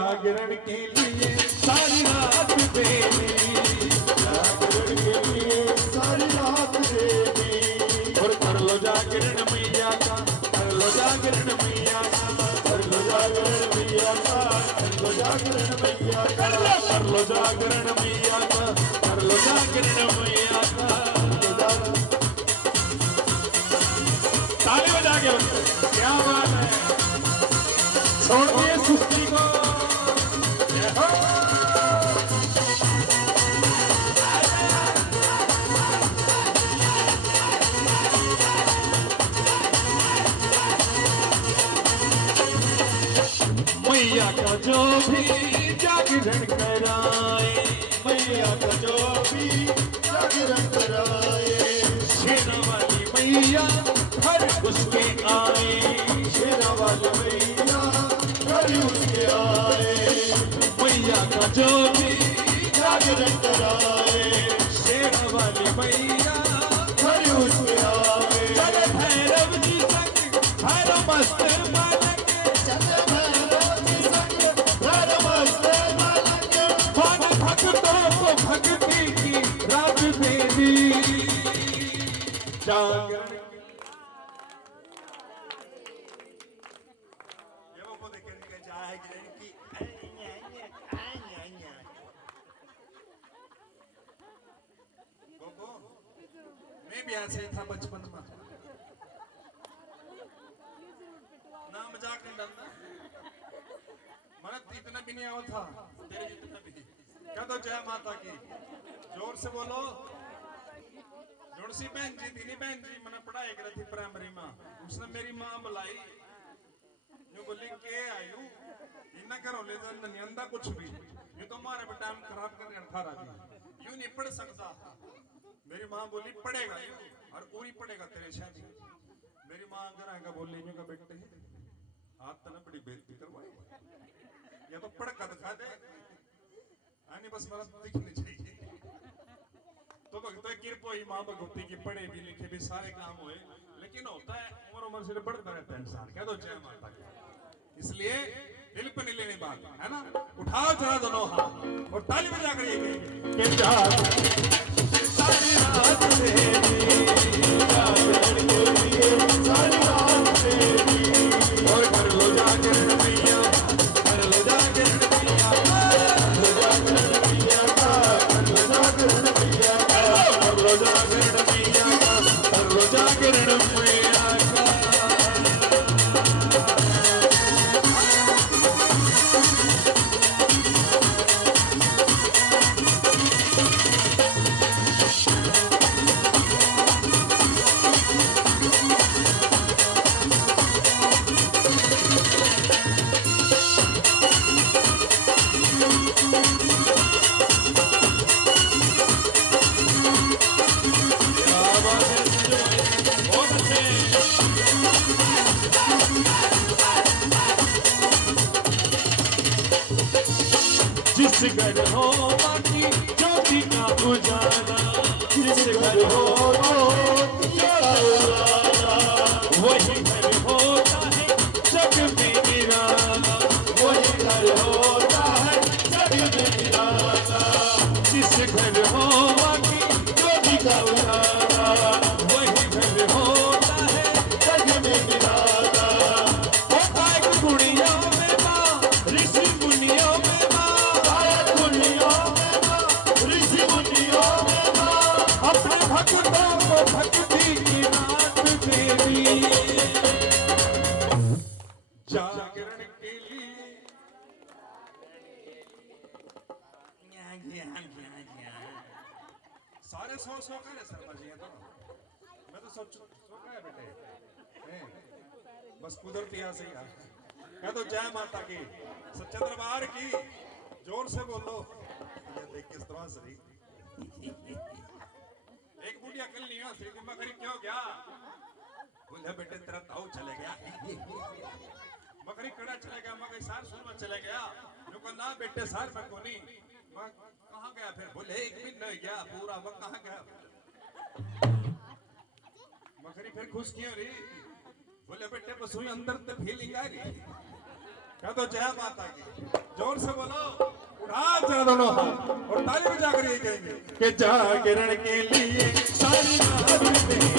जागरण के लिए सारी रात देवी, जागरण के लिए सारी रात देवी। और कर लो जागरण मैया का, कर लो जागरण मैया का, कर लो जागरण मैया का, कर लो जागरण मैया का, कर लो जागरण मैया का, कर लो जागरण मैया का। ताली बजा के क्या बात है, छोड़िए सुस्ती को। मैया का जो भी जागरण कराए, मैया का जो भी जागरण कराए, शेरा वाली मैया हर उसके आए, शेरा वाली मैया हर उसके आए। मैया का जो भी जागरण कराए, शेरा वाली मैया हर उसके आए। चले भैरव जी संग हर मस्त बालक, चले भैरव जी संग हर मस्त बालक, मन भक्तों को भक्ति की रात दे दी। जागरण मैं भी ऐसे ही था बचपन में, ना मजाक नहीं डालना, मन इतना भी नहीं आया था तेरे जितना भी। क्या तो जय माता की, जोर से बोलो। जोड़सी बहन जी थी, बहन जी मैंने पढ़ाई करी थी प्राइमरी में, उसने मेरी माँ बुलाई, यूं बोली के आयु इन्ना करो ले नियंदा कुछ भी, ये तो हमारे पे टाइम खराब करने 18 की, यूं नहीं पढ़ सकता। मेरी माँ बोली पढ़ेगा यूं और पूरी पढ़ेगा तेरे शादी। मेरी माँ अगर आएगा बोली यूं का बेटे हाथ तना बड़ी बेइज्जती करवाई, या तो पढ़ कर दिखा दे, आने बस मेरा दिखनी चाहिए। तो भगत कृपा ही माँ भगवती की पढ़े भी लिखे भी सारे काम हुए, लेकिन होता है उम्र उम्र से बढ़ता रहता है इंसान। क्या तो जय माता की, इसलिए दिल पे नहीं लेने बात है ना। उठाओ जरा दोनों हाथ और ताली बजा कर ये सारी रात देवी, जागरण के लिए सारी रात देवी। और कर लो जागरण मैया, कर लो जागरण मैया, कर लो जागरण मैया का, कर लो जागरण मैया का, कर लो जागरण मैया का, कर लो जागरण मैया का। जिस घर हो माटी ज्योति का उजाला, जिस घर हो वही घर होता है जग में निराला, वही घर होता है जग में निराला। जिस घर हो माटी ज्योति का उजाला, वही घर होता है जग में निराला। होता है कुड़ियों में माँ, ऋषि मुनियों में अपने भक्तों को भक्ति की रात देवी। जागरण के लिए सारे सो कर शर्मा जी, तो मैं तो सो गया बेटे, बस कुदरती ऐसे ही। क्या तो जय माता की, सच्चे दरबार की, जोर से बोलो। देख किस तरह से एक बुढ़िया कल नहीं हो श्री मकरी क्यों गया, बोले बेटे तेरा ताऊ चले गया, मकरी कड़ा चले गया, मगर सार सुन में चले गया। जो ना बेटे सार में कोनी, कहाँ गया फिर, बोले एक दिन नहीं गया पूरा, वह कहाँ गया। मकरी फिर खुश क्यों रही, बोले बेटे बस हुई अंदर तो फीलिंग आ रही, क्या तो जय माता की, जोर से बोलो, उठा चला दोनों हाथ और ताली बजा कर ये कहेंगे कि जागरण के लिए सारी रात तेरी,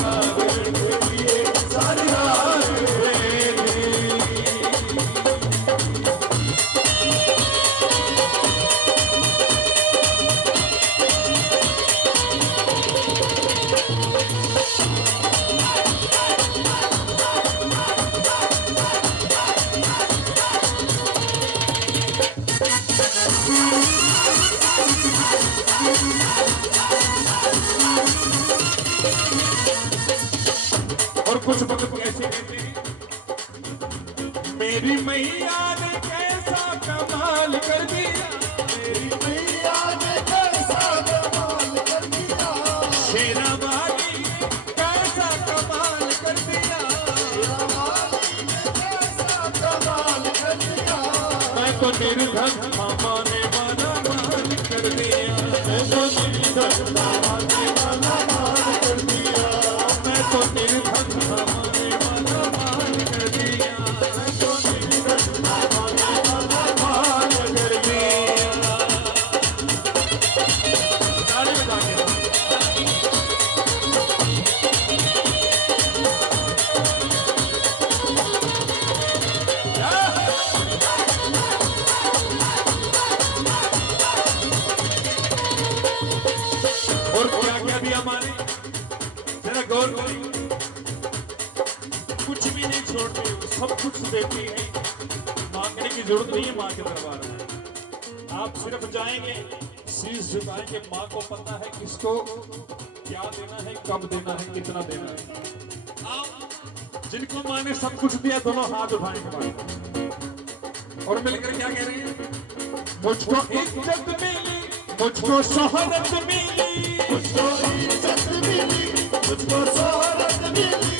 जागरण के लिए सारी रात तेरी। और कुछ भक्त ऐसे कहते हैं, मेरी मैया ने कैसा कमाल कर दिया, मेरी मैया ने कैसा कमाल कर दिया, शेरा वाली ने कैसा कमाल कर दिया, शेरा वाली ने कैसा कमाल कर दिया। मैं तो निर्धन मामा ने माना मान कर दिया, मैं तो निर्धन मामा ने माना मान कर दिया, मैं तो निर्धन मामा ने माना मान कर दिया, मैं तो निर्धन मामा ने माना मान कर दिया। ताली बजा के और क्या क्या दिया माने, जरा गौर करें, कुछ भी नहीं छोड़ती, सब कुछ देती है, मांगने की जरूरत नहीं है मां के दरबार में। आप सिर्फ जाएंगे, शीश झुकाएंगे, मां को पता है किसको क्या देना है, कब देना है, कितना देना है। आप जिनको मां ने सब कुछ दिया, दोनों हाथ उठाएंगे मां और मिलकर क्या कह रहे हैं, मुझको इज्जत मिली, मुझको शोहरत मिली, मुझको इज्जत मिली, मुझको शोहरत मिली,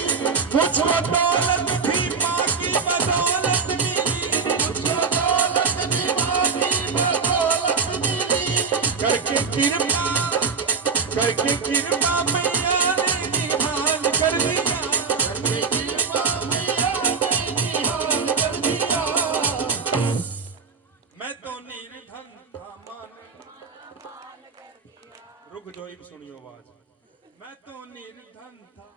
मुझको दौलत भी मां की बदौलत मिली, मुझको दौलत भी मां की बदौलत मिली। करके कृपा मैया ने निहाल कर दिया, करके कृपा मैया ने निहाल कर दिया। मैं तो निर्धन था रुक जो ही सुनियो आवाज, मैं तो निर्धन था,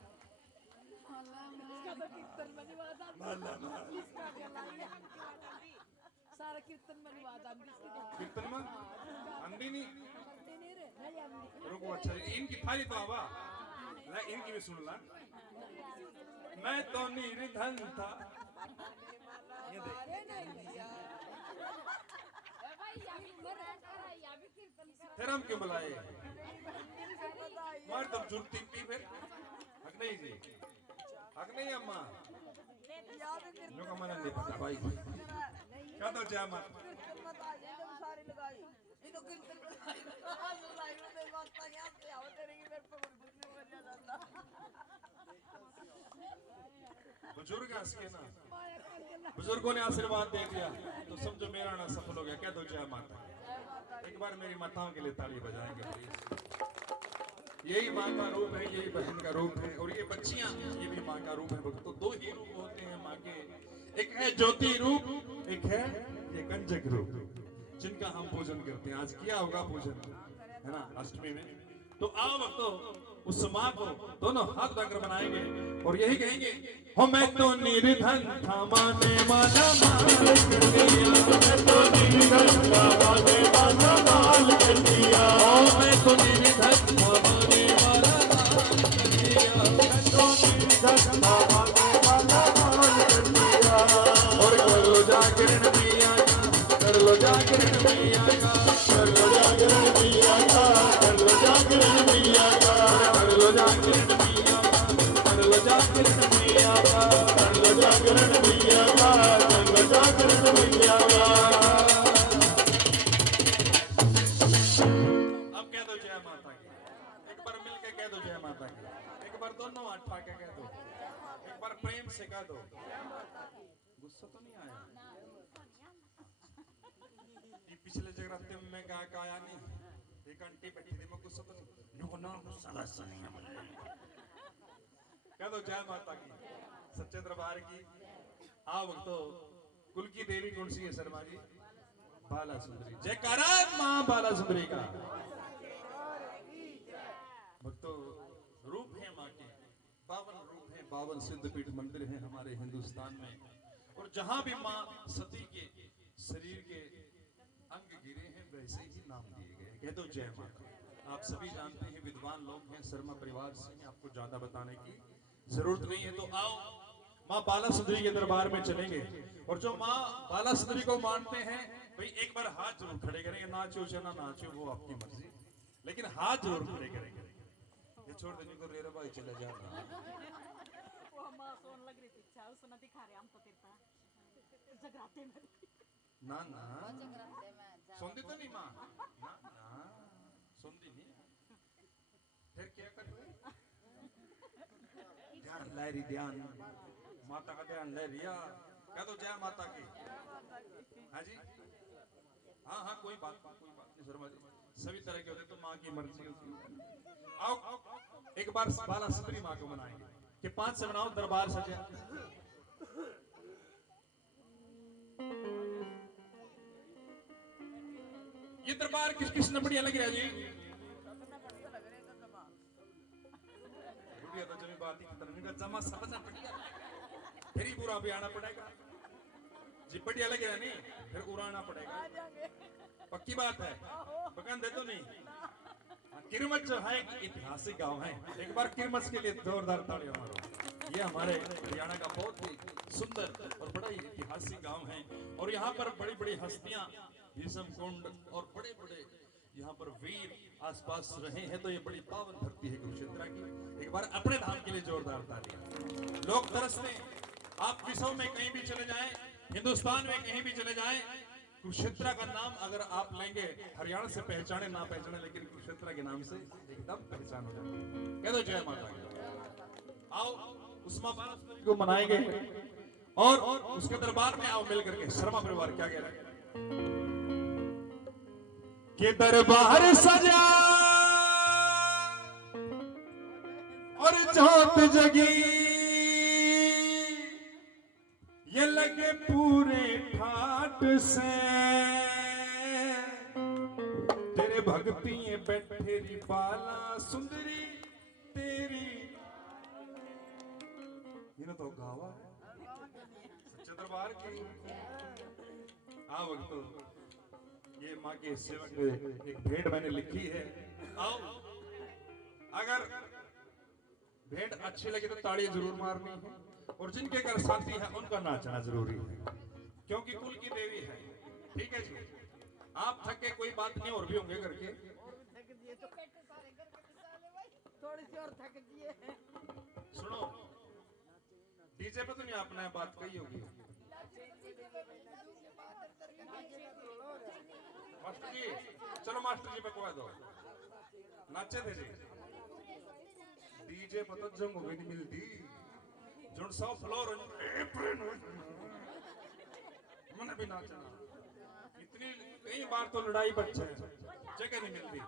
सारा कीर्तन कीर्तन में अंधी नहीं रुको। अच्छा इनकी थाली तो आवा ला, इनकी भी सुन ला। मैं तो निर्धन था, ये देख फिर हम क्यों बुलाए, मार तब जुर्ती पी फिर हक नहीं जी, हक नहीं अम्मा लोग का मन नहीं पता भाई क्या तो जय मां बुजुर्ग हंस के ना, बुजुर्गों ने आशीर्वाद दे दिया तो समझो मेरा ना सफल हो गया। क्या दो जय माता, एक बार मेरी माताओं के लिए ताली बजाएंगे प्लीज। यही माँ का रूप है, यही बहन का रूप है, और ये बच्चियां ये भी माँ का रूप है। तो दो ही रूप होते हैं माँ के, एक है ज्योति रूप, एक है ये कंजक रूप, जिनका हम पूजन करते हैं। आज किया होगा पूजन है ना अष्टमी में, तो आओ तो उस माँ को दोनों हाथ उठाकर बनाएंगे और यही कहेंगे, हो मैं तो निर्धन था माँ ने माना माल कर दिया, मैं तो निर्धन था माँ ने माना माल कर दिया, हो मैं तो निर्धन था माँ ने माना माल कर दिया, मैं तो निर्धन था माँ ने माना माल कर दिया। और कर लो जागरण मैया का, कर लो जागरण मैया का, कर लो जागरण मैया का, कर लो जागरण मैया का, कर लो जागरण मैया का, कर लो जागरण मैया का, कर लो जागरण मैया का, कर लो जागरण मैया का। अब कह दो जय माता की, एक बार मिलके कह दो जय माता की, एक बार दोनों हाथ उठा के कह दो, एक बार प्रेम से कह दो। गुस्सा तो नहीं आया? ये पिछले जगराते में मैं गा आया नहीं, एक आंटी बैठी थी, मैं गुस्सा तो नहीं, गुस्सा नहीं है मुझे। कह दो जय माता की, सच्चे दरबार की। आओ भक्तों कुल की देवी कौन सी है शर्मा जी? बाला सुंदरी। जयकारा मां बाला सुंदरी का। भक्तों, रूप है मां के, 52 रूप है, 52 सिद्धपीठ मंदिर हैं हमारे हिंदुस्तान में। और जहां भी मां सती के शरीर के अंग गिरे हैं वैसे ही नाम दिए गए। कह दो जय माता। आप सभी जानते हैं, विद्वान लोग हैं, शर्मा परिवार से हैं, आपको ज्यादा बताने की जरूरत नहीं है। तो आओ मां बाला सुंदरी के दरबार में चलेंगे। और जो मां बाला सुंदरी को मानते हैं भाई एक बार हाथ जरूर खड़े करेंगे। नाचो चना नाचो वो आपकी मर्जी, लेकिन हाथ जरूर खड़े करेंगे। ये छोड़ दे जिनको रेरा भाई चले जा वो मां सोन लग रही थी, अच्छा उसने दिखा रहे हम तो तेरा जगराते में ना ना सुनती तो नहीं मां ना ना सुनती नहीं। फिर क्या कर ध्यान ले रही, ध्यान माता का ध्यान ले रिया। कह दो जय माता की। हाँ जी, हाँ हाँ कोई बात नहीं शर्मा जी, सभी तरह के होते तो माँ की मर्जी होती है। आओ एक बार बाला सुंदरी माँ को मनाएंगे कि 5 से मनाओ, दरबार सजा। ये दरबार किस किस ने बढ़िया लग रहा जी? बढ़िया तो जमी बात ही खत्म नहीं, जमा समझना बढ़िया, फिर ही पूरा भी आना पड़ेगा जी। बढ़िया लग रहा नहीं फिर उड़ाना पड़ेगा, पक्की बात है। बगन दे तो नहीं। किरमच जो है ऐतिहासिक गांव है, एक बार किरमच के लिए जोरदार तालियां मारो। ये हमारे हरियाणा का बहुत ही सुंदर और बड़ा ही ऐतिहासिक गांव है। और यहाँ पर बड़ी बड़ी हस्तियां, भीष्म कुंड और बड़े बड़े यहाँ पर वीर आसपास रहे हैं। तो ये बड़ी पावन भक्ति है कुरुक्षेत्र की। एक बार अपने धाम के लिए जोरदार तालियां। लोग तरसते, आप विश्व में कहीं भी चले जाएं, हिंदुस्तान में कहीं भी चले जाएं, कुरुक्षेत्र का नाम अगर आप लेंगे, हरियाणा से पहचाने ना पहचाने, लेकिन कुरुक्षेत्र के नाम से एकदम पहचान हो जाएगी। कह दो जय माता की। आओ उस मां बाला सुंदरी को मनाएंगे और उसके दरबार में आओ मिल करके। शर्मा परिवार क्या कह रहा है कि दरबार सजा और जोत जगी, ये लगे पूरे ठाट से, तेरे भक्ति बैठे री बाला सुंदरी तेरी। ये ना तो गावा है सच्चे दरबार की। हाँ भक्तों, ये माँ के सेवक एक भेंट मैंने लिखी है। आओ अगर भेंट अच्छी लगी तो ताड़ी जरूर मारनी है, और जिनके घर शांति है उनका नाचना जरूरी है, क्योंकि कुल की देवी है। ठीक है जी, आप थके कोई बात नहीं, और भी होंगे करके थोड़ी सी और थक दिए। सुनो, डीजे पे तो नहीं आपने बात कही होगी। मास्टर जी चलो, मास्टर जी पे कह दो नाचे थे जी। डीजे पता जंग होगी नहीं मिलती जोन 100 फ्लोर मैंने भी नाचना। इतनी कई बार तो लड़ाई बच्चे जगह नहीं मिलती।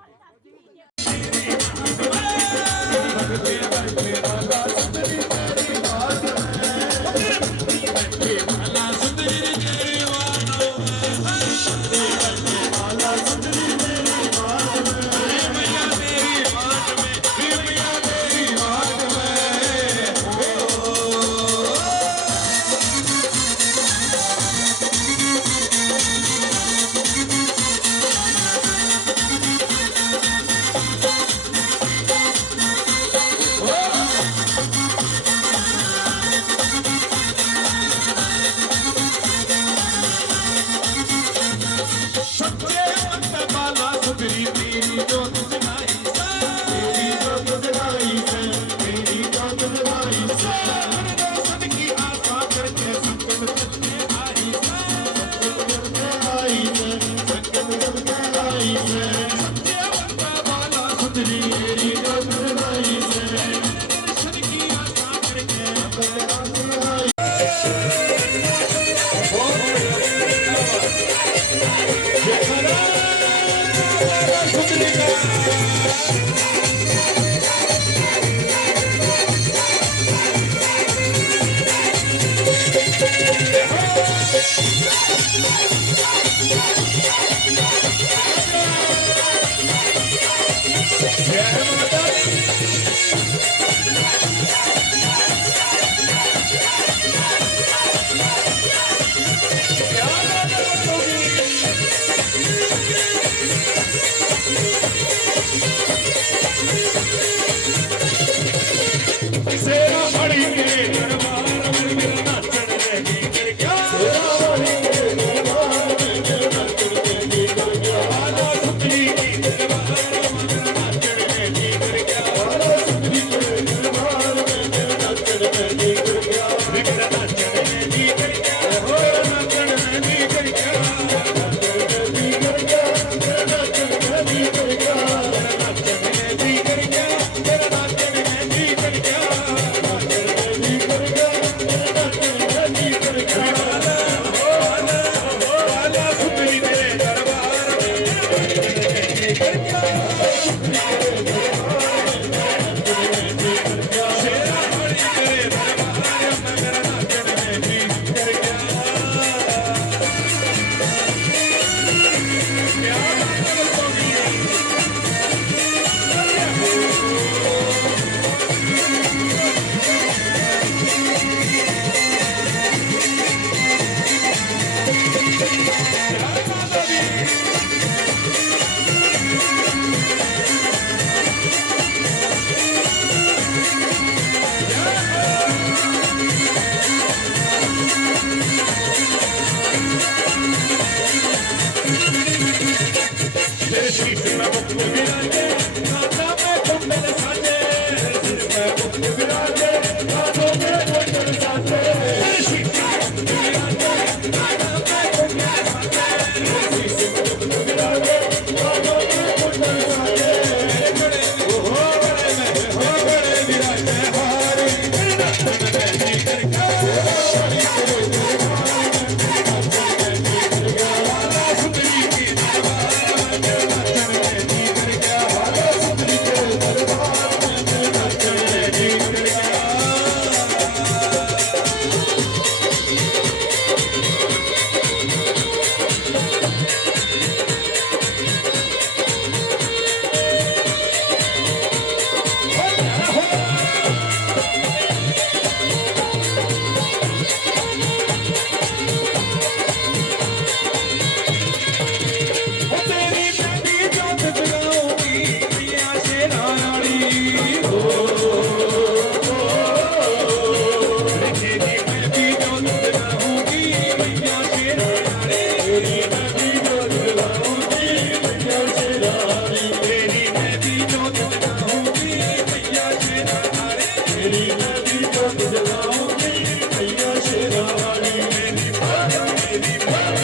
जलाऊंगी भैया शेरा वाली मेरी बात मेरी बात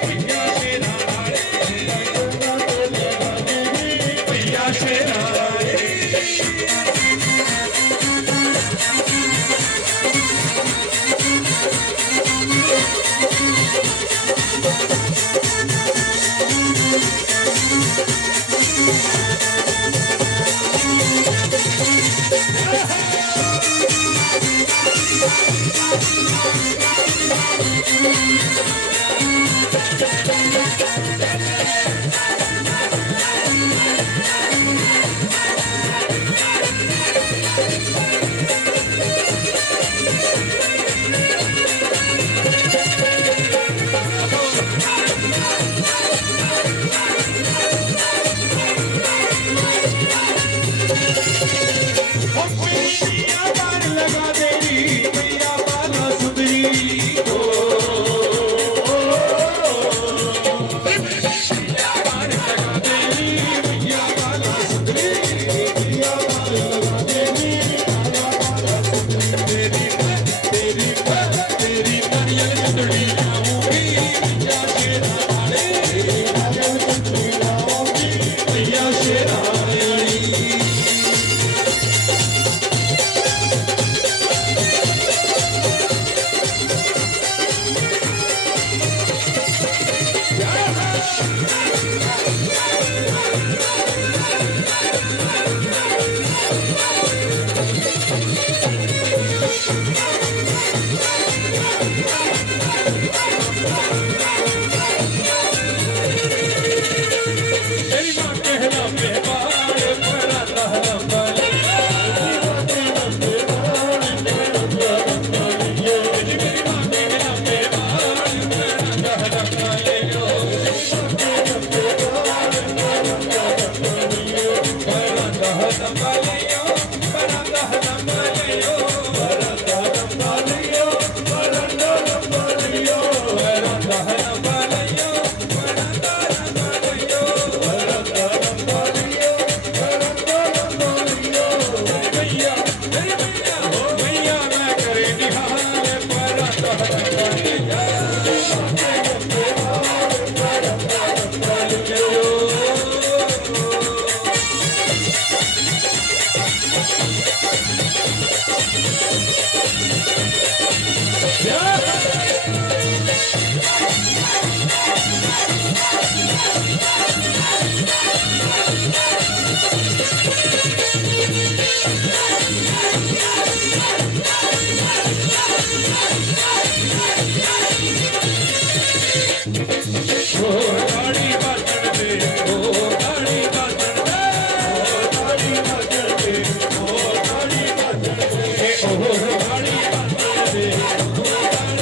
भैया शेरा वाली भैया शेरा वाली Oh,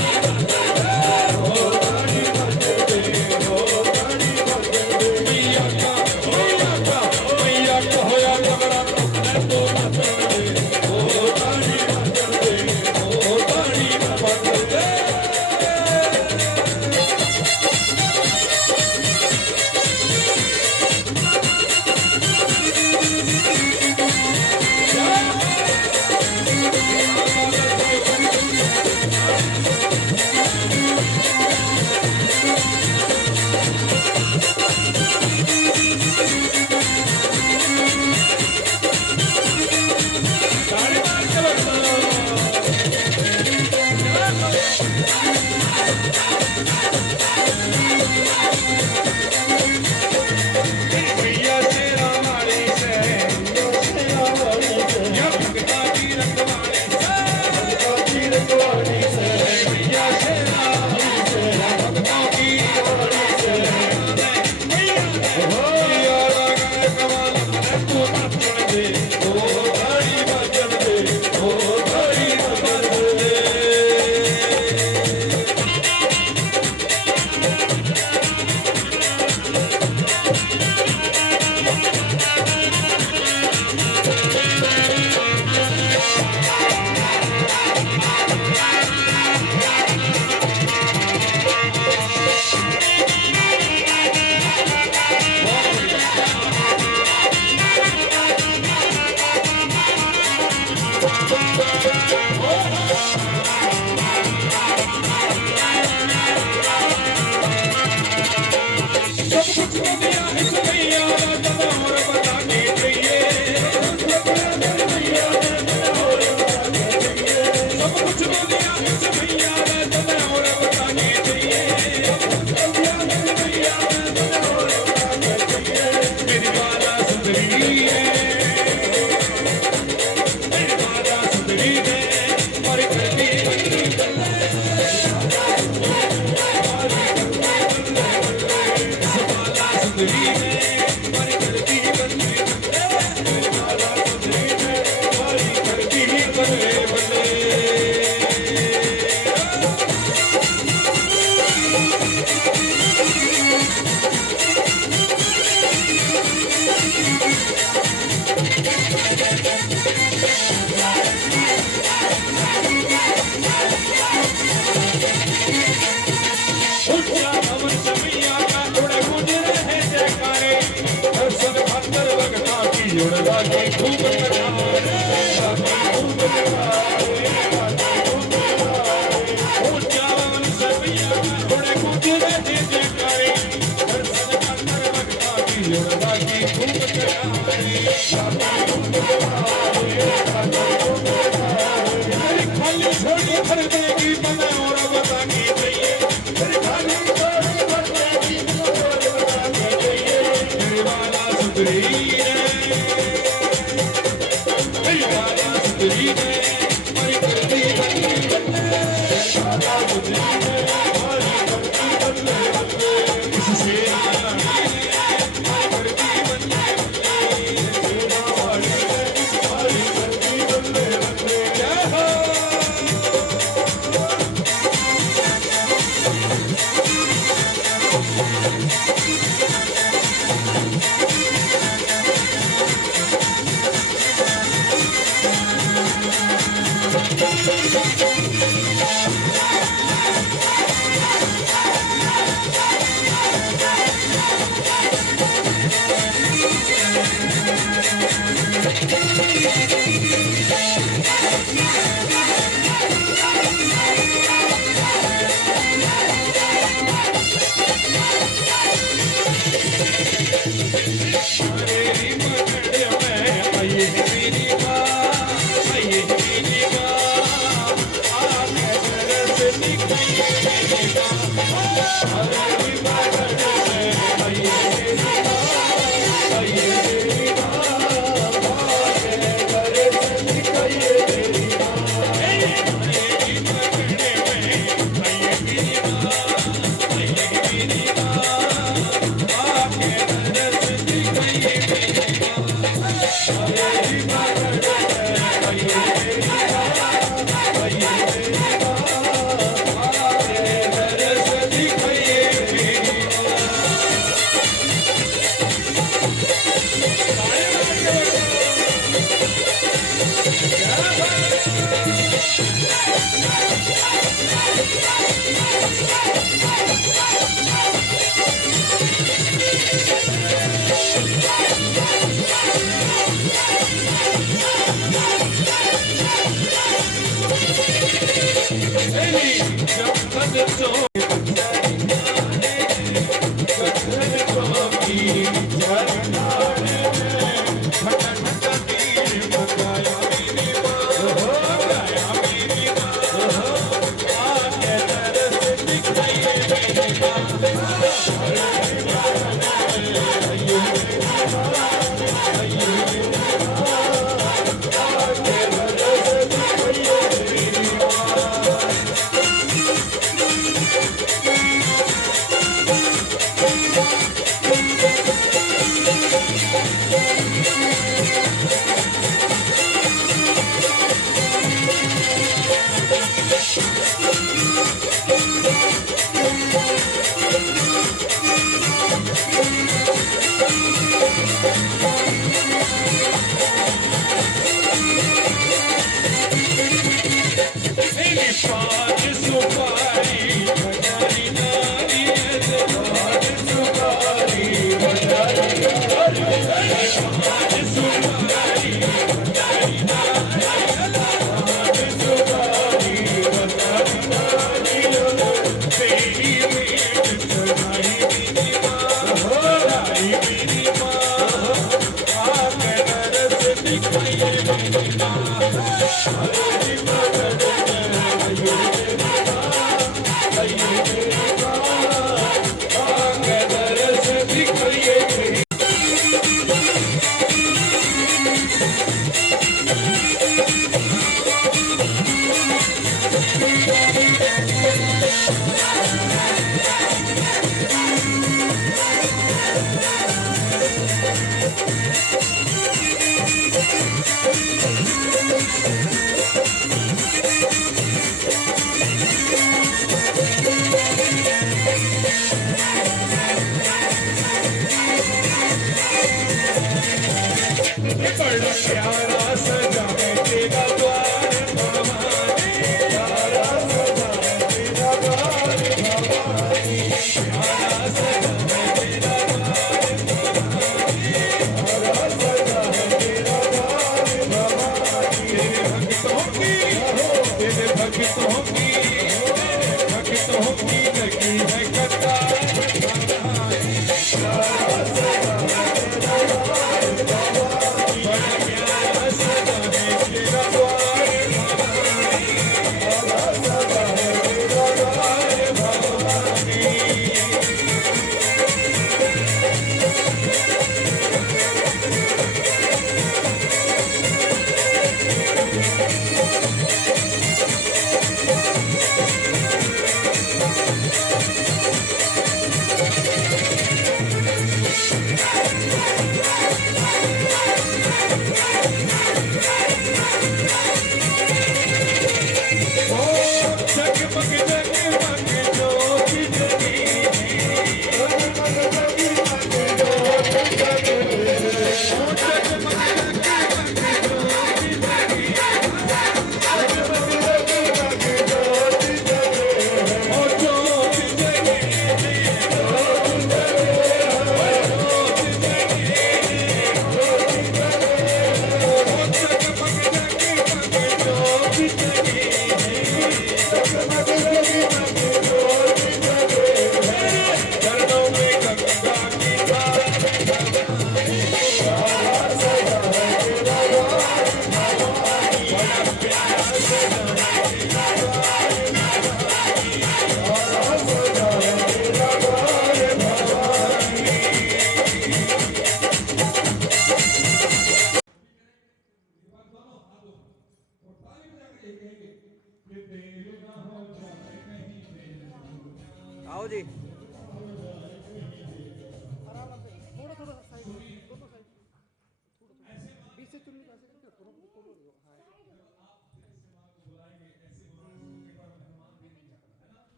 आओ जी।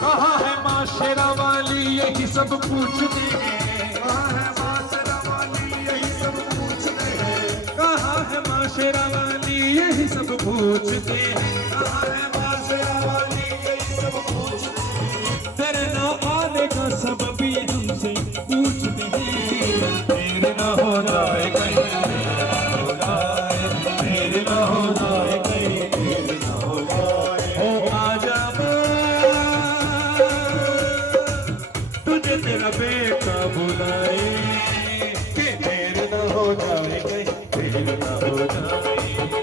कहाँ है माँ शेरा वाली यही सब पूछते हैं। कहाँ है माँ शेरा वाली यही सब पूछते हैं। कहाँ है माँ शेरा वाली यही सब पूछते हैं। कहाँ है माँ शेरा वाली यही सब पूछते हैं। तेरे ना आने का सबब भी हमसे पूछते हैं। तेरे ना हो जाए कहीं हो जाए, तेरे ना हो जाए कहीं तेरे ना हो जाए। ओ आजा तुझे तेरा बेटा बुलाए कि तेरे ना हो जाए कहीं तेरे ना हो जाए,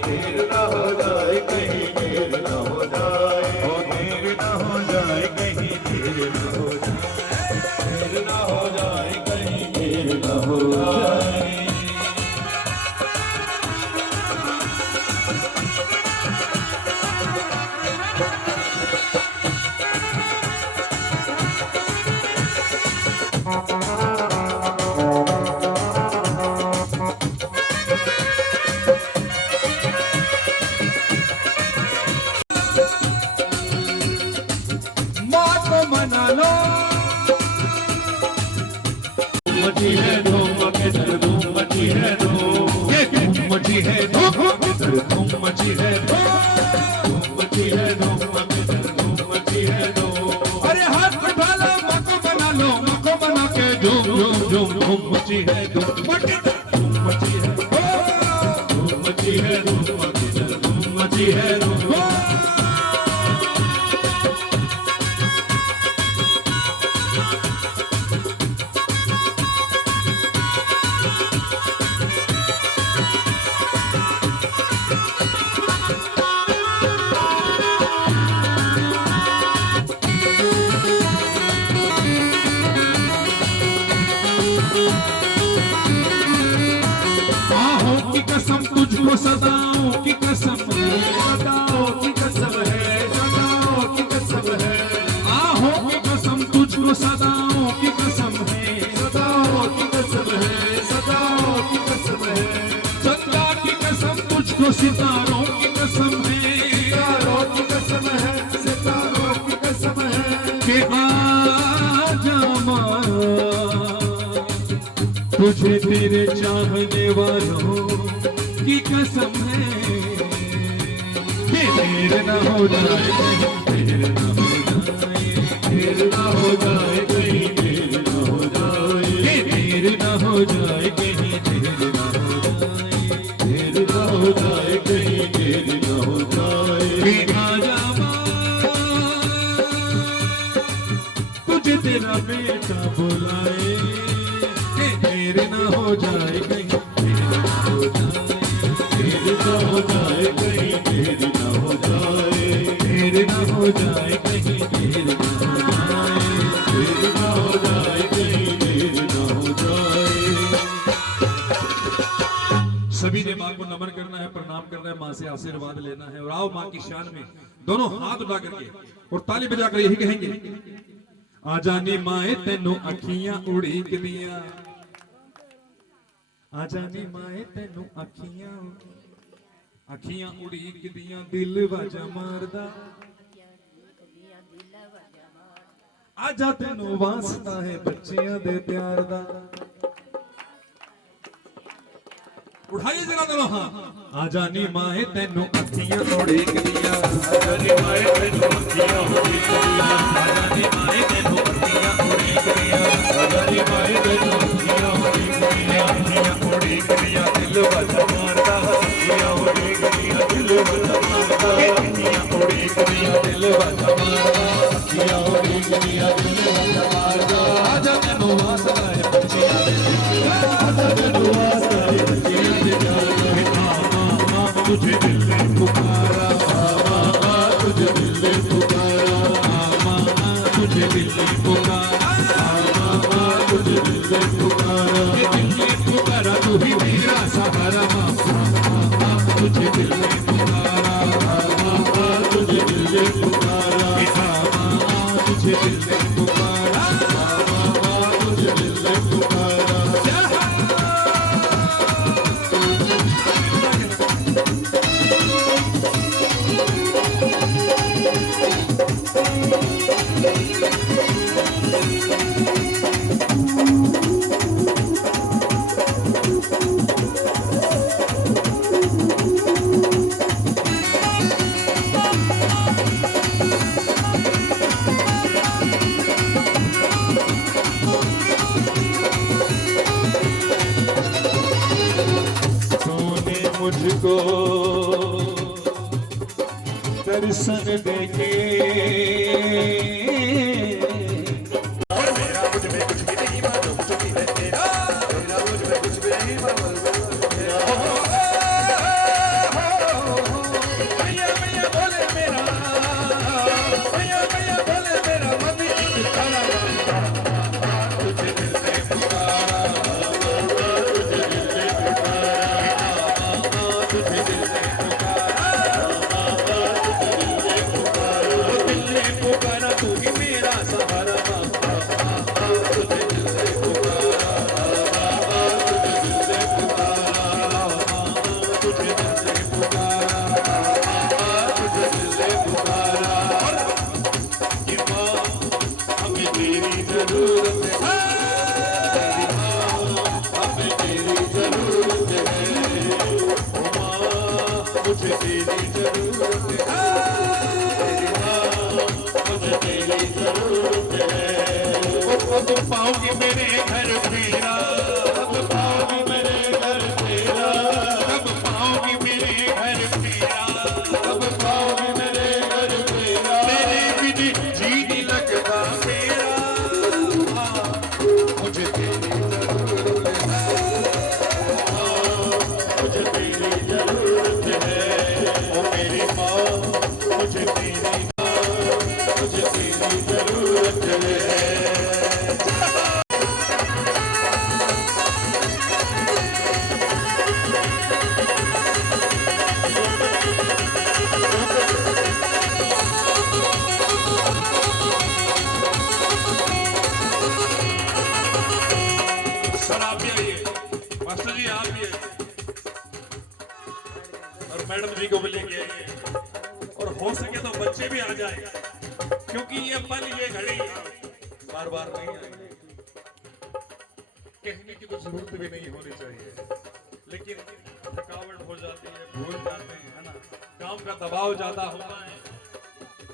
तेरे ना हो जाए कहीं तेरे ना हो जाए। ओ तेरे ना हो जाए कहीं तेरे ना हो जाए, तेरे ना हो जाए कहीं तेरे ना हो जाए। मना लो। मची है धूम किधर धूम मची है धूम, ये धूम मची है धूम किधर धूम मची है धूम मची है धूम किधर धूम मची है धूम। अरे हाथ उठा लो मको बना लो, मको बना के धूम धूम धूम धूम मची है धूम धूम मची है धूम मची है धूम किधर धूम मची है धूम। तुझको सदाओं की कसम है, सदाओं की कसम है, सदाओं की कसम है। आहों की कसम तुझको सदाओं की कसम है, सदाओं की कसम है, सदाओं की कसम है। चंदा की कसम तुझको सितारों की कसम है, सितारों की कसम है, सितारों की कसम है। कि आजा माँ तुझे तेरे चाहने वालों की कसम है कि देर न हो जाए, देर न हो जाए, देर न हो जाए कहीं, देर न हो जाए, देर न हो जाए कहीं, देर न हो जाए, देर न हो जाए कहीं, देर न हो जाए। कि आजा माँ तुझे तेरा बेटा बुलाए, कि देर न हो जाए कहीं, देर न हो जाए, देर न हो जाए कहीं, देर न हो जाए, देर न हो जाए कहीं, देर न हो जाए, देर न हो जाए कहीं, देर न हो जाए। सभी ने मां को नमन करना है, प्रणाम करना है, मां से आशीर्वाद लेना है। और आओ मां की शान में दोनों हाथ उठा करके और ताली बजाकर यही कहेंगे, आजानी माए तेनू अखियां उड़ीक दिया, आजानी माए तेनू अखियां अखियां उड़ीक दियां, दिल वाजा मारदा, आजा तेनू वास्ता है बच्चियां दे प्यार दा। उठाइए जरा दोनों हाथ। आजानी माए तेनू अखियां उड़ीक दियां, आजानी माए तेनू अखियां उड़ीक दियां, आजानी माए तेनू अखियां उड़ीक दियां, आजानी माए तेनू अखियां उड़ीक दियां, अखियां उड़ीक दियां, दिल वाजा मारदा, अखियां उड़ीक दियां, दिल वाजा मारदा, अखियां उड़ीक दियां, दिल वाजा मारदा, अखियां उड़ीक दियां, दिल वाजा मारदा। आजा तेनू वास्ता है बच्चियां दे प्यार, आजा तेनू वास्ता है बच्चियां दे प्यार। तुझे दिल ने पुकारा, तुझे दिल ने पुकारा, तुझे दिल ने पुकारा, तुझे दिल ने पुकारा, दिल ने पुकारा तू ही मेरा सहारा, तुझे दिल ने पुकारा, तुझे दिल ने पुकारा, तुझे दिल ने पुकारा, तुझे दिल ने पुकारा। मुझको दर्शन देके और मेरा मुझ में कुछ भी नहीं मालूम, कुछ भी है तेरा, मेरा मुझ में कुछ भी नहीं मालूम। भैया भैया बोले मेरा, भैया भैया बोले मेरा मम्मी तारा, तुझे दिल ने पुकारा, तुझे दिल ने पुकारा, तुझे दिल ने पुकारा, दिल ने पुकारा, तू ही मेरा सहारा, तुझे दिल ने पुकारा, तुझे दिल ने पुकारा, तुझे दिल ने पुकारा, तुझे दिल ने पुकारा। जरूरत है, मेरी माँ हमें तेरी जरूरत है, ओ माँ मुझे तेरी जरूरत है, मेरी माँ मुझे तेरी जरूरत है। अब पाओगी मेरे घर तेरा, अब पाओगी मेरे घर तेरा, अब पाओगी मेरे घर तेरा, अब पाओगी मेरे घर तेरा, तेरे बिन जी नहीं लगता मेरा, मुझे तेरी जरूरत है, मुझे तेरी जरूरत है, ओ मेरी माँ मुझे तेरी माँ मुझे तेरी जरूरत है। सर आप भी आइए, मास्टर जी आप भी आइए, और मैडम जी को भी लेके आइए, और हो सके तो बच्चे भी आ जाए, क्योंकि ये पल ये घड़ी बार बार नहीं आएगी। कहने की तो जरूरत भी नहीं होनी चाहिए, लेकिन थकावट हो जाती है, भूल जाते हैं, है ना, काम का दबाव ज्यादा होता है,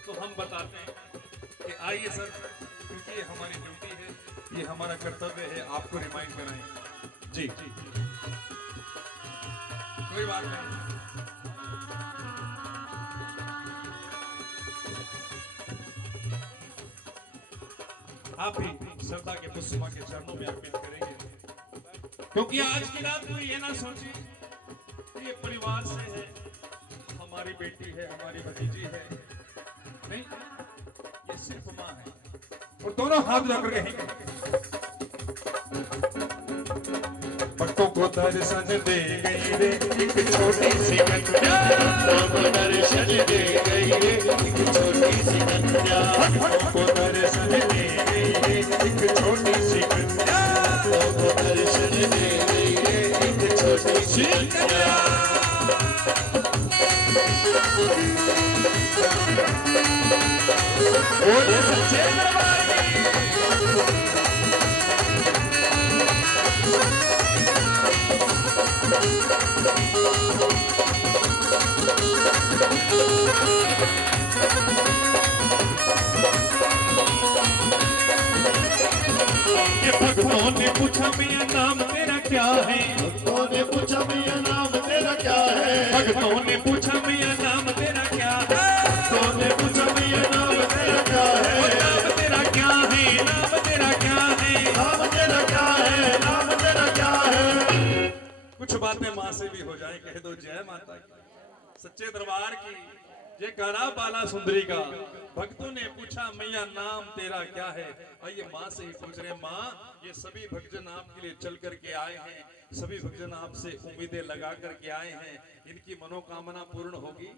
तो हम बताते हैं कि आइए सर, क्योंकि ये हमारी ड्यूटी है, ये हमारा कर्तव्य है आपको रिमाइंड कराएं। जी कोई बात नहीं। आप भी श्रद्धा के पुष्पा के चरणों में अर्पित करेंगे, क्योंकि आज की रात कोई ये ना सोचे कि ये परिवार से है, हमारी बेटी है, हमारी भतीजी है, नहीं, ये सिर्फ माँ है। और दोनों हाथ रख रहे हैं, भक्तों को दर्शन दे गई रे एक छोटी सी कन्या, भक्तों को दर्शन दे गई रे एक छोटी सी कन्या, भक्तों को दर्शन दे गई रे एक छोटी सी कन्या, भक्तों को दर्शन दे गई रे एक छोटी सी कन्या। बोले सच्चे दरबार की। भक्तों ने पूछा मियां नाम तेरा क्या है, भक्तों ने पूछा मियां नाम तेरा क्या है, भक्तों ने पूछा मियां नाम तेरा क्या है, भक्तों ने पूछा मियां नाम तेरा क्या है, नाम तेरा क्या है, नाम तेरा क्या है, नाम तेरा क्या है, नाम तेरा क्या है। कुछ बातें माँ से भी हो जाए, कह दो जय माता की, सच्चे दरबार की ये करा बाला सुंदरी का। भक्तों ने पूछा मैया नाम तेरा क्या है, आइए माँ से ही पूछ रहे, माँ ये सभी भक्तजन आपके लिए चल करके आए हैं, सभी भक्तजन आपसे उम्मीदें लगा करके आए हैं, इनकी मनोकामना पूर्ण होगी?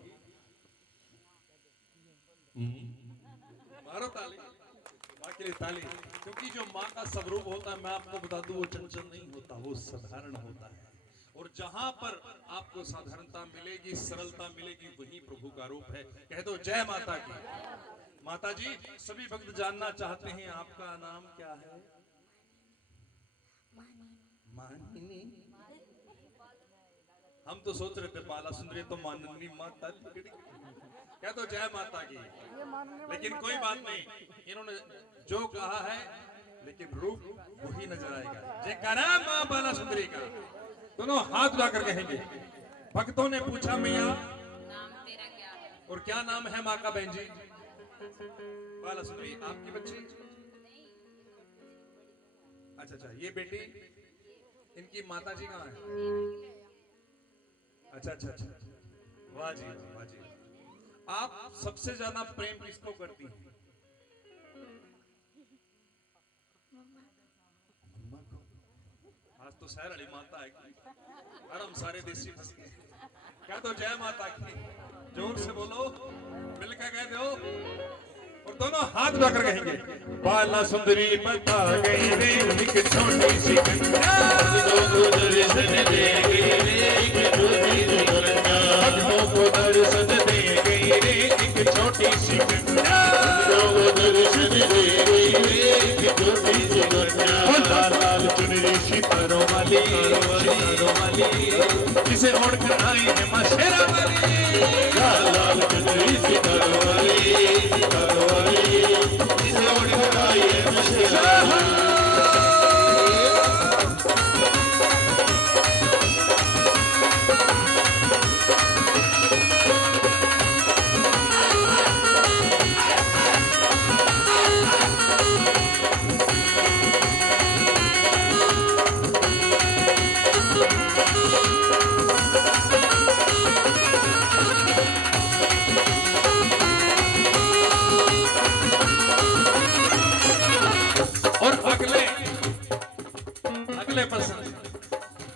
मारो ताली, माँ के लिए ताली, क्योंकि जो माँ का स्वरूप होता है, मैं आपको बता दूं, वो चंचल नहीं होता, वो साधारण होता है, और जहां पर आपको साधारणता मिलेगी, सरलता मिलेगी, वही प्रभु का रूप है। कह दो जय माता की। माता जी सभी भक्त जानना चाहते हैं आपका नाम क्या है? मानिनी। हम तो सोच रहे थे बाला सुंदरी तो माननी माता, कह दो जय माता की। लेकिन कोई बात नहीं, इन्होंने जो कहा है, लेकिन रूप वही नजर आएगा। जयकारा मां बाला सुंदरी का। दोनों हाथ उठाकर कहेंगे। भक्तों ने पूछा मैया नाम तेरा क्या है, और क्या नाम है माँ का? बहन जी बाला सुंदरी आपकी बच्ची? अच्छा, ये बेटी, इनकी माता जी कहाँ है? अच्छा, वाह जी वाह जी। आप सबसे ज्यादा प्रेम किसको करती हैं? आज तो शहर वाली माता है, और हम सारे देसी फंस गए। क्या तो जय माता की, जोर से बोलो, मिलकर कह दो, और दोनों हाथ उठाकर कहेंगे। बाला सुंदरी बता गई रे एक छोटी सी कन्या, भक्तों को दर्शन दे गई रे एक छोटी सी कन्या, भक्तों को दर्शन दे गई रे एक छोटी सी कन्या, भक्तों को दर्शन दे गई रे एक छोटी उठकर आई है माँ शेरा वाली, लाल चुनरी सितारों वाली, जिसे उठकर आई है माँ शेरा वाली।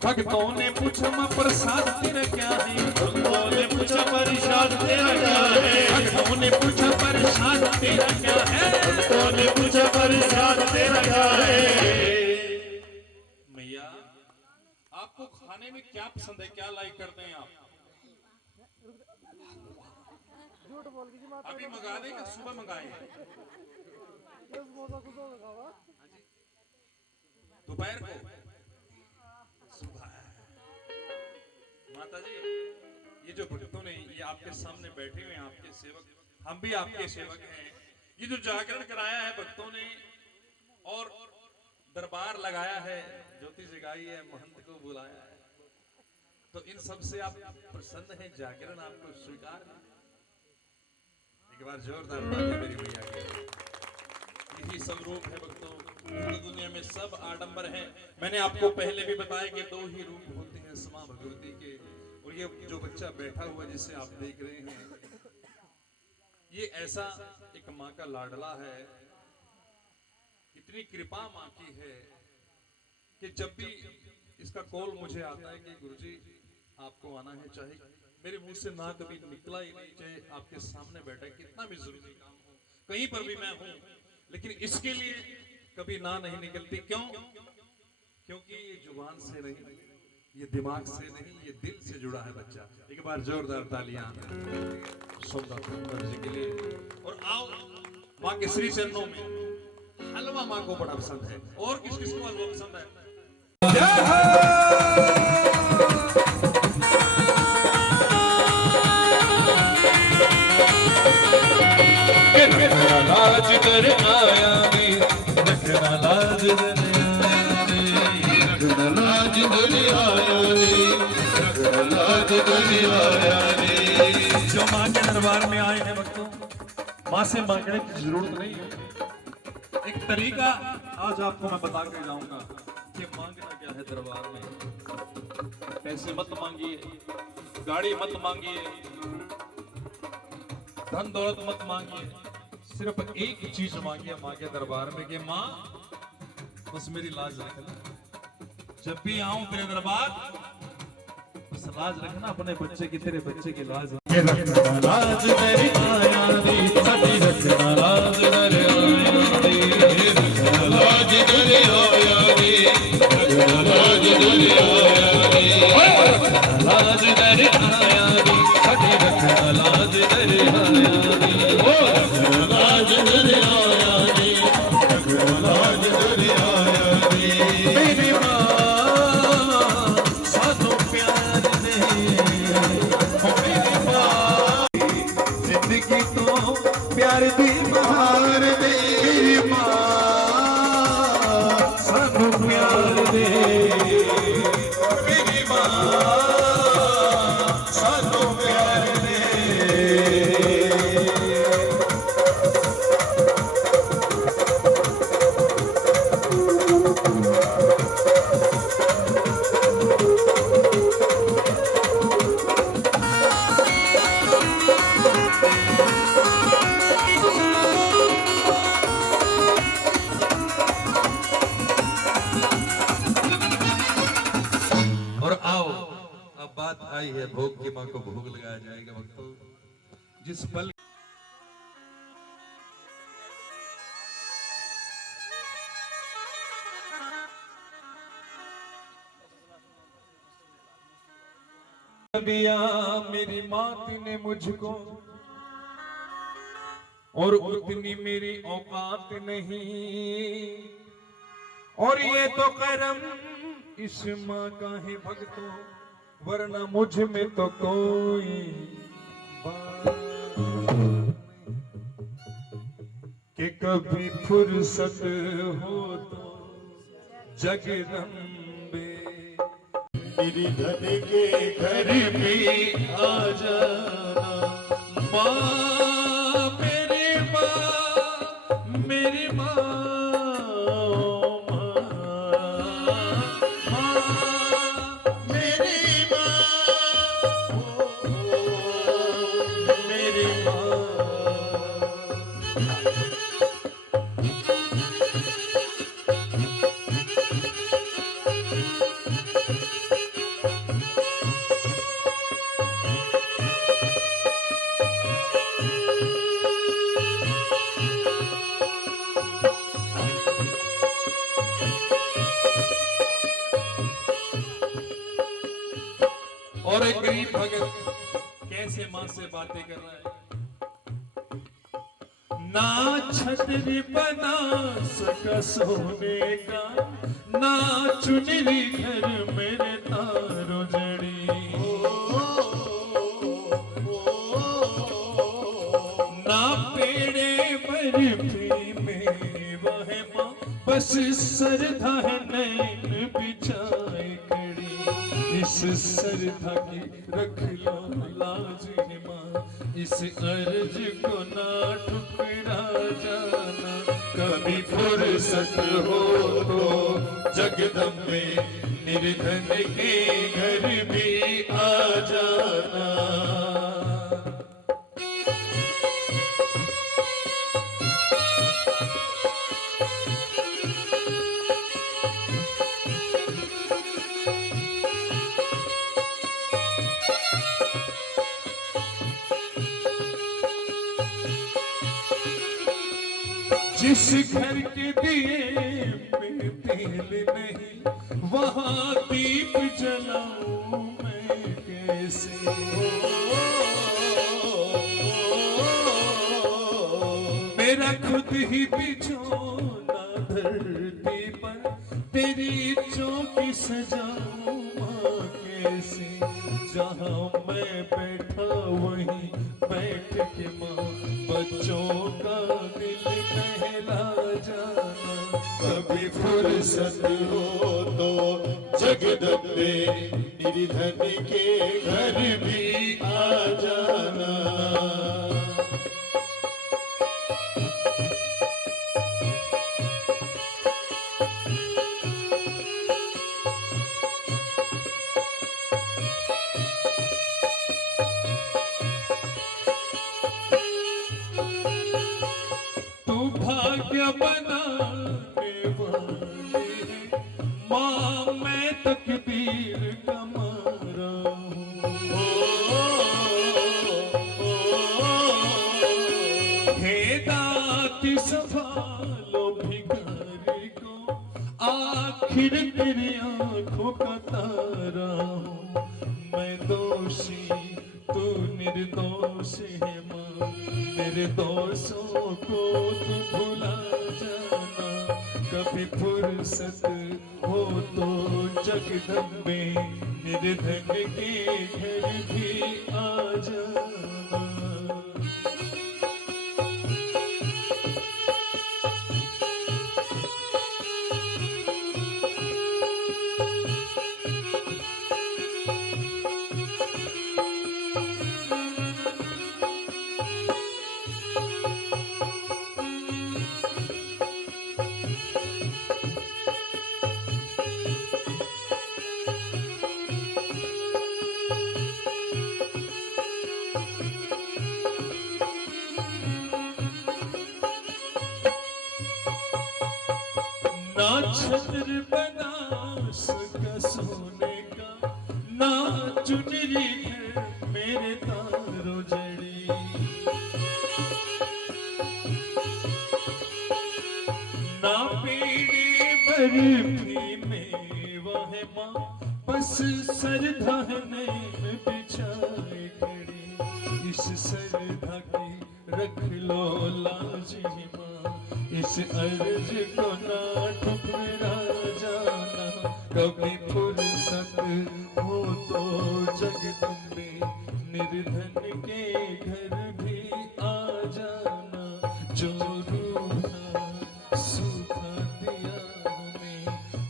भक्तों ने पूछा मां प्रसाद तेरा क्या है, भक्तों ने पूछा प्रसाद तेरा क्या है, भक्तों ने पूछा प्रसाद तेरा क्या है, भक्तों ने पूछा प्रसाद तेरा क्या है। मैया आपको खाने में क्या पसंद है, क्या लाइक करते हैं आप? अभी मंगा दें कि सुबह मंगाए? दोपहर को? माता जी ये जो भक्तों ने ये आपके सामने बैठे हुए हैं, आपके सेवक, हम भी आपके सेवक हैं। ये जो जागरण कराया है भक्तों ने और दरबार लगाया है, ज्योति जगाई है, महंत को बुलाया है, तो इन सब से आप प्रसन्न हैं? जागरण आपको स्वीकार है? एक बार जोरदार ताली मेरी मैया के। यही सब रूप है भक्तों, पूरी दुनिया में सब आडंबर है। मैंने आपको पहले भी बताया कि दो ही रूप होते हैं समा भगवती के, और ये जो बच्चा बैठा हुआ जिसे आप देख रहे हैं, ये ऐसा एक माँ का लाडला है। इतनी कृपा माँ की है कि जब भी इसका कॉल मुझे आता है कि गुरुजी आपको आना है, चाहे मेरे मुंह से ना कभी निकला ही नहीं, चाहे आपके सामने बैठा है, कितना भी जरूरी काम हो, कहीं पर भी मैं हूं, लेकिन इसके लिए कभी ना नहीं निकलती। क्यों? क्योंकि ये जुबान से नहीं, ये दिमाग से नहीं, ये दिल से जुड़ा है बच्चा। एक बार जोरदार तालियां जी के लिए। और आओ माँ के श्री चरणों में हलवा माँ को बड़ा पसंद है। और किस किस को हलवा पसंद है? लाज कर आया नी, रखना लाज कर आया नी, रखना लाज कर आया नी, रखना लाज कर आया नी। जो माँ के दरबार में आए हैं भक्तों, माँ से मांगने की जरूरत नहीं है। एक तरीका आज आपको मैं बता के जाऊंगा कि मांगना क्या है दरबार में। पैसे मत मांगिए, गाड़ी मत मांगिए, धन दौलत मत मांगिए, सिर्फ एक चीज मांगिए माँ के दरबार में कि माँ बस मेरी लाज रखना, जब भी आऊं तेरे दरबार बस लाज रखना, अपने बच्चे की, तेरे बच्चे की लाज रखना लाज कर आया नी, सती रखना लाज कर आया नी, रखना लाज कर आया नी, रखना लाज कर आया नी, रखना लाज कर आया नी, सती रखना लाज कर आया नी, रखना लाज कर आया नी, रखना लाज कर आया नी। मेरी माँ सानू प्यार दे, मेरी माँ जिंदगी तो प्यार दी बहार दे, मेरी माँ सानू प्यार दे, मेरी माँ सानू प्यार दे। आई है भोग की माँ को भोग लगाया जाएगा भक्तों। जिस पल दिया मेरी मात ने मुझको, और उतनी मेरी औकात नहीं, और ये तो करम इस माँ का है भक्तों, वरना मुझ में तो कोई बात नहीं कि कभी फुर्सत हो तो जगदम्बे गिरिधन के घर भी आ जाना माँ मेरी माँ मेरी माँ मेरी माँ मेरी माँ और एक गरीब भगत कैसे मां से बातें कर रहा है। ना छतरी बना सका सोने का, ना चुनरी घर मेरे तारो जड़ी, ना पेड़े बर्फी में वह मां, बस सरधा है नैन बिछाए कड़ी। इस सरधा की रख लो लाज मां, इस अर्ज को ना ठुकरा जाना। कभी फुर्सत हो तो जगदम्बे निर्धन के घर भी आ जाना। जिस घर के दिए में तेल नहीं, वहां दीप जलाऊं मैं कैसे। मेरा खुद ही बिछोना धरती पर, तेरी चौकी सजाऊं मां कैसे। जहां मैं बैठा वहीं बैठ के मां, बच्चों का दिल बहला जाना। कभी फुर्सत हो तो जगदम्बे निर्धन के घर भी आ जाना। तू भाग्य बनाने वाली है माँ, मैं तकदीर का मारा हूँ। हे दाती संभालो भिखारी को, आखिर तेरी आंखों का तारा हूँ। मैं दोषी तू निर्दोष है माँ, मेरे दोषों को तू भुला जाना। कभी फुर्सत हो तो जगदम्बे निर्धन के घर भी आ जाना। ना छत्र बना सका सोने का, ना चुनरी है मेरे तारो जड़ी। ना पेड़े बर्फी में वह माँ, बस सरधा है नैन बिछाए खड़ी। इस सरधा की रख लो लाज माँ, इस अर्ज को ना ठुकरा जाना। कभी फुर्सत हो तो जगदम्बे निर्धन के घर भी आ जाना। जो रूठा सूखा दिया हमें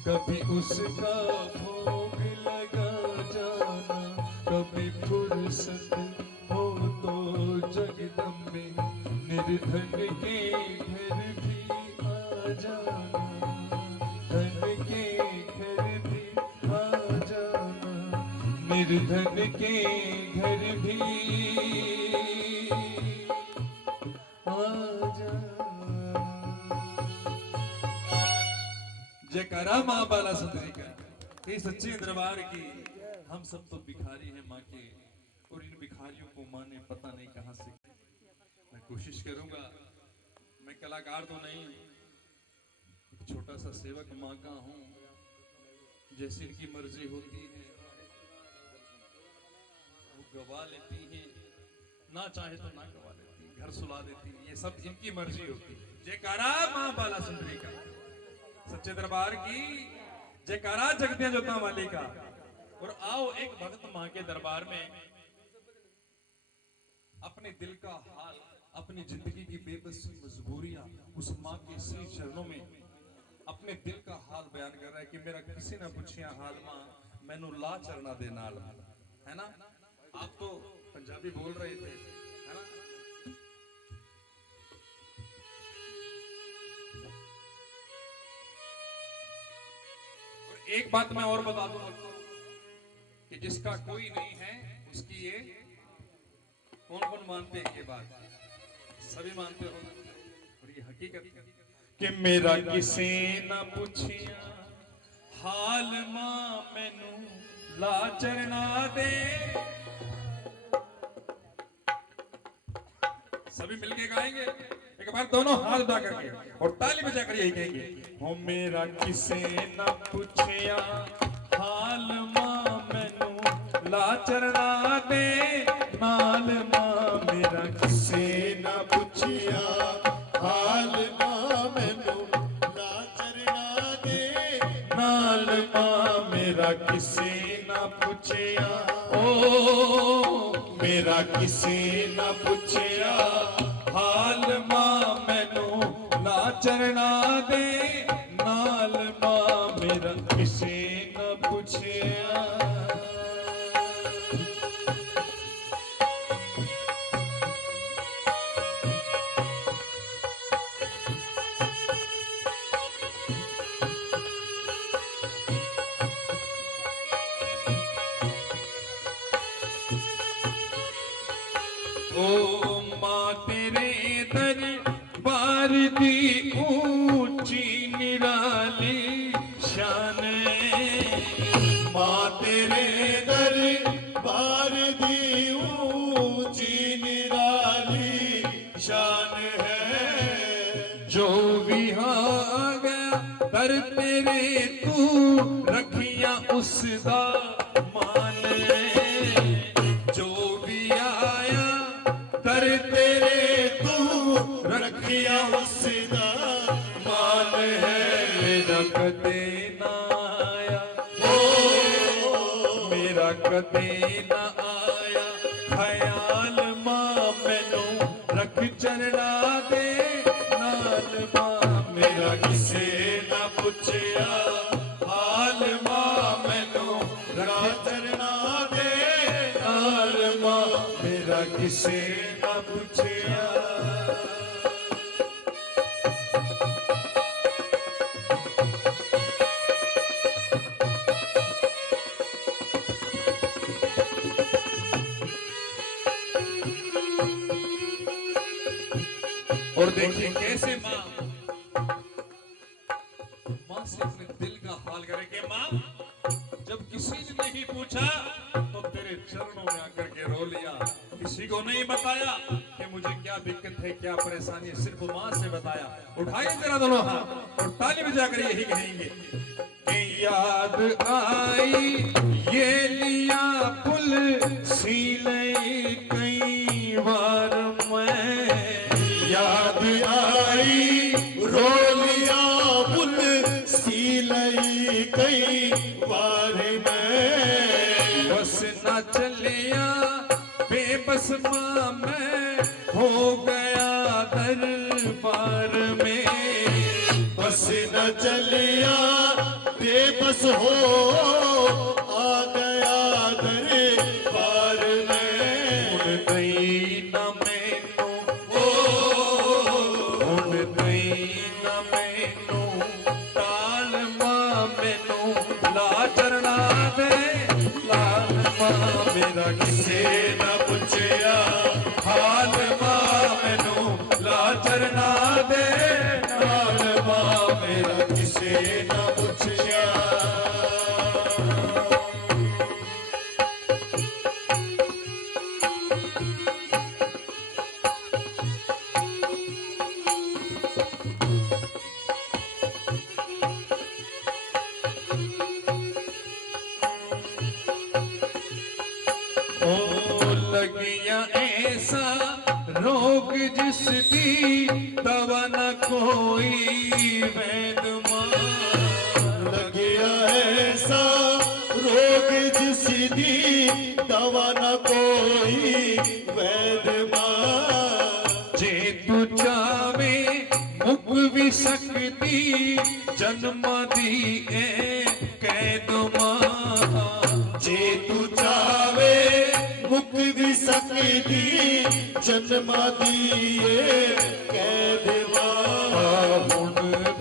कभी उसका भोग लगा जाना। कभी फुर्सत हो तो जगदम्बे निर्धन के घर भी आ जाना। धन के घर भी आ जाना। निर्धन के घर भी आ जाना। जयकारा माँ बाला सुंदरी का, ये सच्चे दरबार की। हम सब तो भिखारी हैं माँ के, और इन भिखारियों को माँ ने पता नहीं कहां से। मैं कोशिश करूंगा, मैं कलाकार तो नहीं हूं, एक छोटा सा सेवक माँ का हूं। जैसी इनकी मर्जी होती है वो गवा लेती है, ना चाहे तो ना गवा लेती, घर सुला देती, ये सब इनकी मर्जी होती है। जयकारा माँ बाला सुंदरी का, सच्चे दरबार की। जयकारा जगतिया जोता वाली का। और आओ एक भक्त माँ के दरबार में अपने दिल का हाल, अपनी जिंदगी की बेबसी मजबूरियां उस माँ के श्री चरणों में अपने दिल का हाल बयान कर रहा है कि मेरा किसी ना पूछिया हाल माँ, मैनू ला चरना दे नाल। है ना? आप तो पंजाबी बोल रहे थे, है ना? और एक बात मैं और बता दूं आपको कि जिसका कोई नहीं है उसकी ये कौन कौन मानते हैं? ये बात सभी मानते हो, और ये हकीकत है कि मेरा किसी ना पूछिया हाल मां मैनू ला चरना दे। सभी मिलके गाएंगे एक बार, दोनों हाथ उठा करके और ताली बजा कर यही कहेंगे, हो मेरा किसी ना पूछिया हाल मां मैनू ला चरना दे नाल मां। मेरा किसे ना पूछिया हाल मां मैनू ला चरना दे नाल मां। मेरा किसी ना पूछिया, ओ मेरा किसी ना पूछिया हाल मां मैनू ला चरना दे नाल मां। मेरा किसी ना पूछिया। ओ माँ तेरे दरबार दी ऊंची निराली शान, मां तेरे दरबार दी ऊंची निराली शान है। जो भी आ गया दर तेरे तू रखिया उसदा मान। जो भी आया दर तेरे तू रखिया उसदा मान है। मेरा कदे ना आया, ओ मेरा कदे ना आया ख्याल मां मैनू रख चरना दे नाल मां। मेरा किसे ना पूछिया हाल मां मैनू रख चरना दे नाल मां। मेरा किसे ना पूछिया। और देखिए कैसे माँ से अपने दिल का हाल करे कि माँ जब किसी ने नहीं पूछा तो तेरे चरणों में आकर के रो लिया। किसी को नहीं बताया कि मुझे क्या दिक्कत है, क्या परेशानी, सिर्फ माँ से बताया। उठाइए जरा दोनों हाथ और ताली बजाकर यही कहेंगे कि याद आई ये लिया पुल सीले कई बार मैं, याद आई रो लिया पुल सीलई कई बार मैं, बस चलिया बेबस मां मैं हो गया दरबार में। बस न चलिया बेबस हो आ गया दरबार में। हुण दई न मैनू हुण दई न मैनू ताल मां मैनू ला चरना दे लाल मां मेरा किसे न पूछया हाल मां मैनू ला चरना दे हाल मां मेरा किसे न पूछया। ओ लगिया ऐसा रोग जिसकी दवा न कोई वैद मां। लग गया ऐसा रोग जिसदी दवा न कोई वैद मां। जे तू चावे मुक भी सकती जन्म दी ए कैद मां। जे तू चावे मुक भी सकती जन्म दिए कैद मां। हुण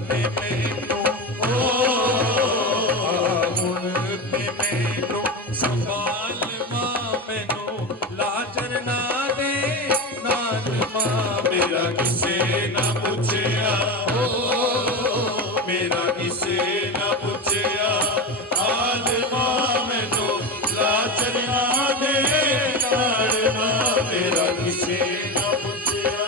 ते मैनू हुण ते मैनू संभाल मां मैनू ला चरना दे नाल मां मेरा किसे न पूछया मेरा किसे न पूछया हाल मां मैनू ला चरना दे नाल मां मेरा किसे न पूछया।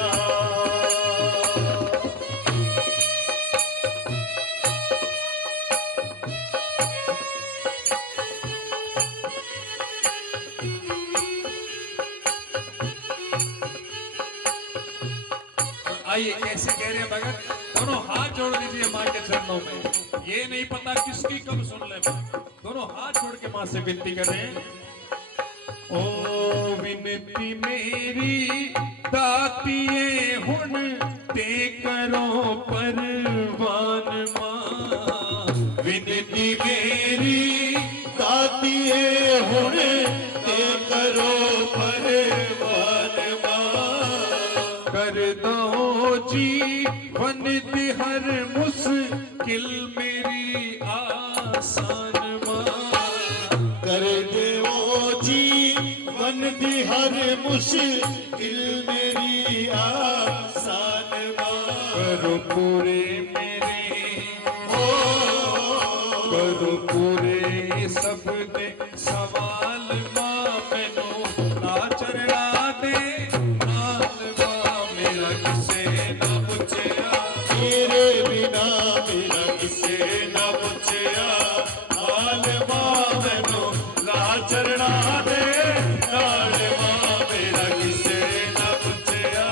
आइए कैसे कह रहे हैं भगत, दोनों हाथ जोड़ दीजिए माँ के चरणों में। ये नहीं पता किसकी कब सुन ले, दोनों हाथ जोड़ के माँ से विनती कर रहे हैं। ओ विनती मेरी दातिए हुण ते करो परवान माँ। विनती मेरी दातिए हुण ते करो परवान मां। कर दो जीवन दी हर मुश्किल मेरी आसान माँ। कर देवो जीवन दी हर मुश्किल मेरी आसान मां। करो पूरे मेरे करो पूरे सब दे सवाल माँ मैनू ना चरना दे नाल माँ मेरा किसे ना पूछया। तेरे बिना मेरा किसे न पूछया हाल मां मैनू ला चरना दे नाल मां मेरा किसे न पूछया।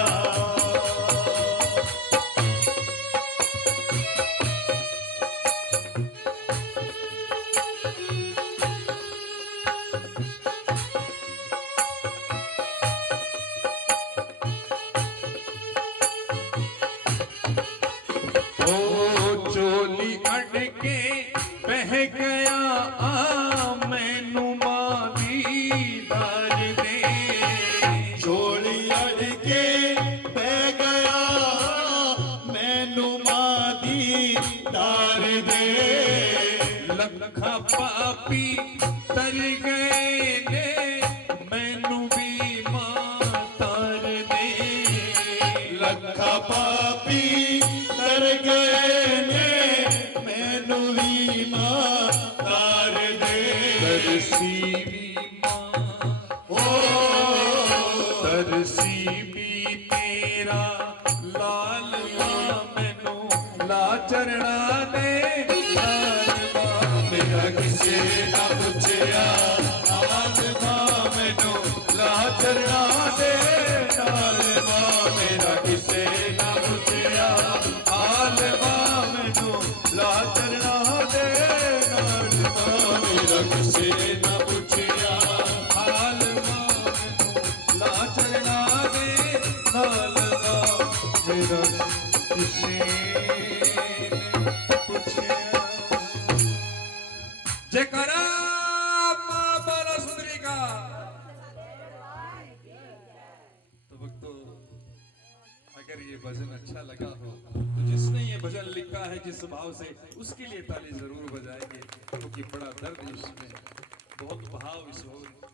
ओ चोली अड़के बह गया आ मैनू माँ दीदार दे। चोली अड़ के बह गया मैनू मां दी तार दे। लखा पापी तर गए ने मैनू भी मां तार दे। लखा पापी तर गए ने मैनू भी मां तार दे। तरसी भी मां तरसी भी तेरा लाल मां मैनू ला चरना दे लाल मां मेरा किसे ना पूछया। हाल मां मैनू ला चरना दे लाल मां मेरा किसे ना पूछया। हाल मां मैनू ला चरना दे लाल मां मेरा किसे ना पूछया। हाल ये भजन लिखा है जिस भाव से, उसके लिए ताली जरूर बजाएंगे, क्योंकि बड़ा दर्द इसमें, बहुत भाव इस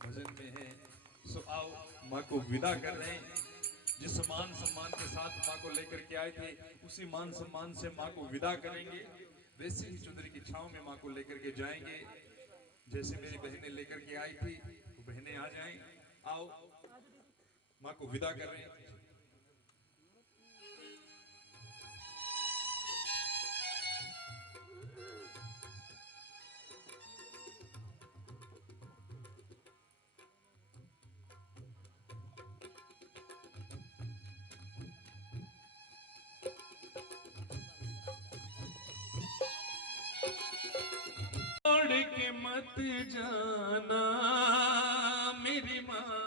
भजन में है। सो आओ, माँ को विदा कर रहे हैं। जिस मान सम्मान के साथ माँ को लेकर के आए थे, उसी मान सम्मान से माँ को विदा करेंगे। वैसे ही चुंदरी की छांव में माँ को लेकर के जाएंगे। जैसे मेरी बहनें लेकर के आई थी, तो बहनें आ जाएं। आओ, माँ को विदा कर रहे हैं। छोड़ के मत जाना मेरी माँ,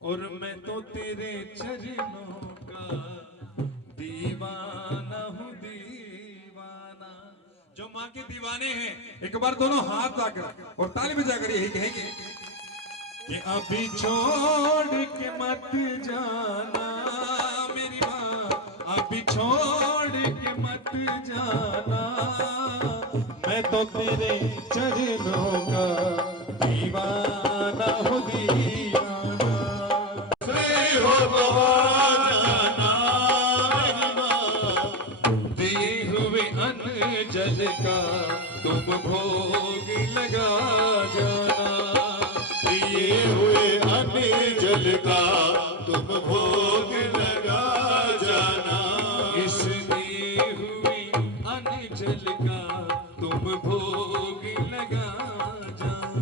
और मैं तो तेरे चरणों का दीवाना हूँ, दीवाना। जो माँ के दीवाने हैं, एक बार दोनों हाथ लाकर और ताली बजाकर यही कहेंगे कि अभी छोड़ के मत जाना मेरी माँ, अभी छोड़ के मत जाना, मैं तो तेरे चरणों का दीवाना हूँ, दीवाना। हो जाना मेरी माँ, दिए हुए अन्न जल का तुम भोग लगा जाना, दिए हुए अन्न जल का तुम भोग लगा जाना। इस दिए हुए अन्न जल का